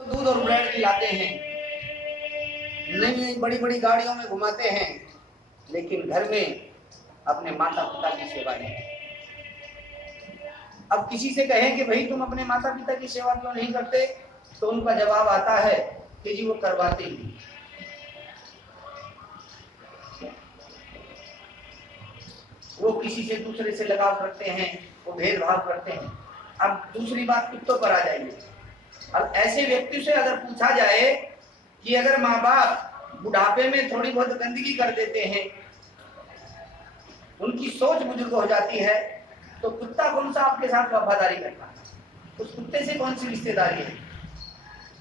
दूध और ब्रेड खिलाते हैं, नई बड़ी बड़ी गाड़ियों में घुमाते हैं, लेकिन घर में अपने माता पिता की सेवा नहीं। अब किसी से कहें कि भाई तुम अपने माता पिता की सेवा क्यों नहीं करते, तो उनका जवाब आता है कि जी वो करवाते ही। वो किसी से दूसरे से लगाव करते हैं, वो भेदभाव करते हैं। अब दूसरी बात कुत्तों पर आ जाएगी। अब ऐसे व्यक्ति से अगर पूछा जाए कि अगर माँ बाप बुढ़ापे में थोड़ी बहुत गंदगी कर देते हैं, उनकी सोच बुजुर्ग हो जाती है, तो कुत्ता कौन सा आपके साथ वफादारी करता है? उस कुत्ते से कौन सी रिश्तेदारी है?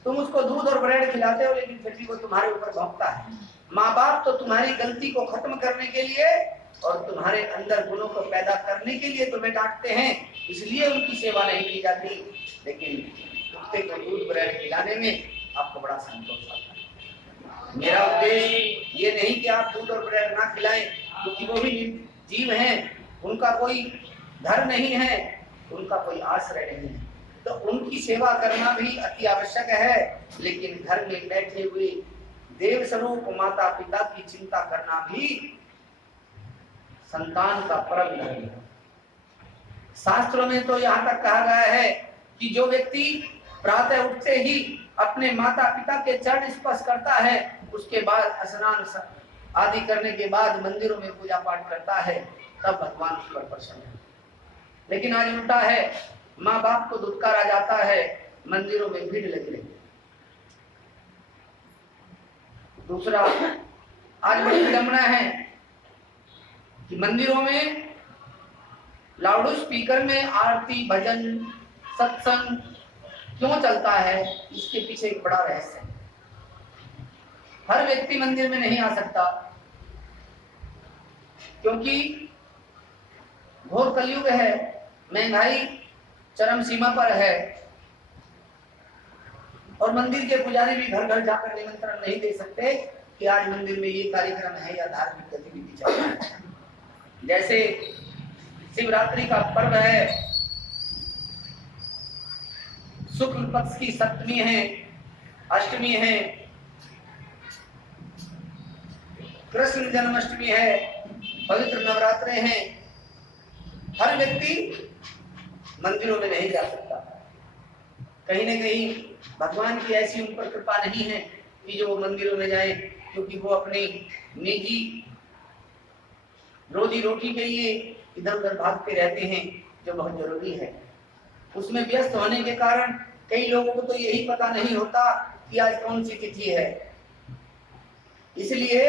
तुम उसको दूध और ब्रेड खिलाते हो, लेकिन फिर भी वो तुम्हारे ऊपर भौंकता है। माँ बाप तो तुम्हारी गलती को खत्म करने के लिए और तुम्हारे अंदर गुणों को पैदा करने के लिए तुम्हें डांटते हैं, इसलिए उनकी सेवा नहीं की जाती। लेकिन कुत्ते को दूध ब्रेड खिलाने में आपको बड़ा संतोष आता है। मेरा उद्देश्य ये नहीं कि आप दूध और ब्रेड ना खिलाएं, क्योंकि वो भी जीव हैं, उनका कोई घर नहीं है, उनका कोई आश्रय नहीं है, तो उनकी सेवा करना भी अति आवश्यक है। लेकिन घर में बैठे हुए देव स्वरूप माता पिता की चिंता करना भी संतान का परम धर्म है। शास्त्रों में तो यहाँ तक कहा गया है कि जो व्यक्ति प्रातः उठते ही अपने माता पिता के चरण स्पर्श करता है, उसके बाद स्नान आदि करने के बाद मंदिरों में पूजा पाठ करता है, तब भगवान उस पर प्रसन्न है। लेकिन आज उल्टा है, माँ बाप को धुतकारा जाता है, मंदिरों में भीड़ लगी रहती है। दूसरा, आज बड़ी विडंबना है कि मंदिरों में लाउड स्पीकर में आरती भजन सत्संग क्यों चलता है, इसके पीछे एक बड़ा रहस्य है। हर व्यक्ति मंदिर में नहीं आ सकता, क्योंकि घोर कलयुग है, महंगाई चरम सीमा पर है, और मंदिर के पुजारी भी घर घर जाकर निमंत्रण नहीं दे सकते कि आज मंदिर में ये कार्यक्रम है या धार्मिक गतिविधि चल रहा है। जैसे शिवरात्रि का पर्व है, शुक्ल पक्ष की सप्तमी है, अष्टमी है, कृष्ण जन्माष्टमी है, पवित्र नवरात्रे हैं। हर व्यक्ति मंदिरों में नहीं जा सकता। कहीं न कहीं भगवान की ऐसी उन पर कृपा नहीं है कि जो वो मंदिरों में जाए, क्योंकि वो अपनी निजी रोजी रोटी के लिए इधर उधर भागते रहते हैं, जो बहुत जरूरी है। उसमें व्यस्त होने के कारण कई लोगों को तो यही पता नहीं होता कि आज कौन सी तिथि है। इसलिए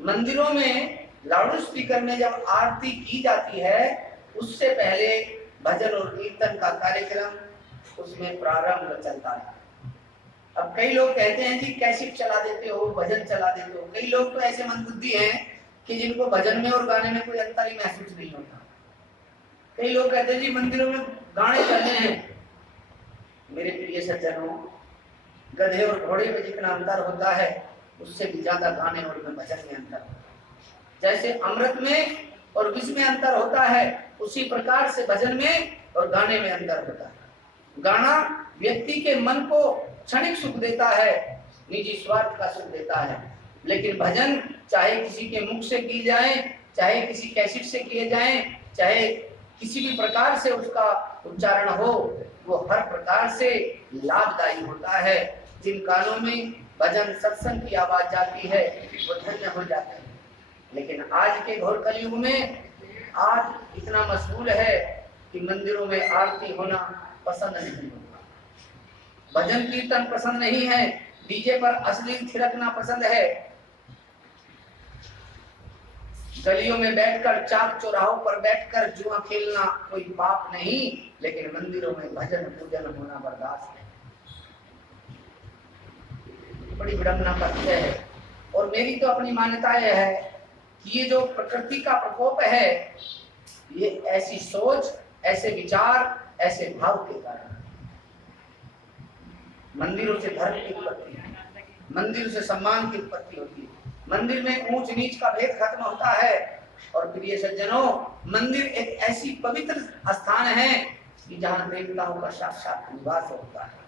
मंदिरों में लाउड स्पीकर में जब आरती की जाती है, उससे पहले भजन और कीर्तन का कार्यक्रम उसमें प्रारंभ चलता है। अब कई लोग कहते हैं जी कैसेट चला देते हो, भजन चला देते हो। कई लोग तो ऐसे मंदबुद्धि हैं कि जिनको भजन में और गाने में कोई अंतर ही महसूस नहीं होता। कई लोग कहते हैं जी मंदिरों में गाने चलने हैं। मेरे प्रिय सज्जनों, गधे और घोड़े में जितना अंतर होता है, उससे भी ज्यादा गाने और भजन में अंतर होता है। जैसे अमृत में और विष में अंतर होता है, उसी प्रकार से भजन में और गाने में अंतर होता है। गाना व्यक्ति के मन को क्षणिक सुख देता है, निजी स्वार्थ का सुख देता है, लेकिन भजन चाहे किसी के मुख से की जाए, चाहे किसी कैसेट से किए जाए, चाहे किसी भी प्रकार से उसका उच्चारण हो, वो हर प्रकार से लाभदायी होता है। जिन कानों में भजन सत्संग की आवाज जाती है, वो धन्य हो जाते हैं। लेकिन आज के घोर कलयुग में आज इतना मशगूल है कि मंदिरों में आरती होना पसंद नहीं होता, भजन कीर्तन पसंद नहीं है, डीजे पर अश्लील थिरकना पसंद है, गलियों में बैठकर चाक चौराहों पर बैठकर जुआ खेलना कोई पाप नहीं, लेकिन मंदिरों में भजन पूजन होना बर्दाश्त है। बड़ी विडंबना का विषय है। और मेरी तो अपनी मान्यता यह है कि ये जो प्रकृति का प्रकोप है, ये ऐसी सोच, ऐसे विचार, ऐसे भाव के कारण। मंदिरों से धर्म की उत्पत्ति है, मंदिर से सम्मान की उत्पत्ति होती है, मंदिर में ऊंच नीच का भेद खत्म होता है। और प्रिय सज्जनों, मंदिर एक ऐसी पवित्र स्थान है कि जहाँ देवताओं का साक्षात निवास होता है।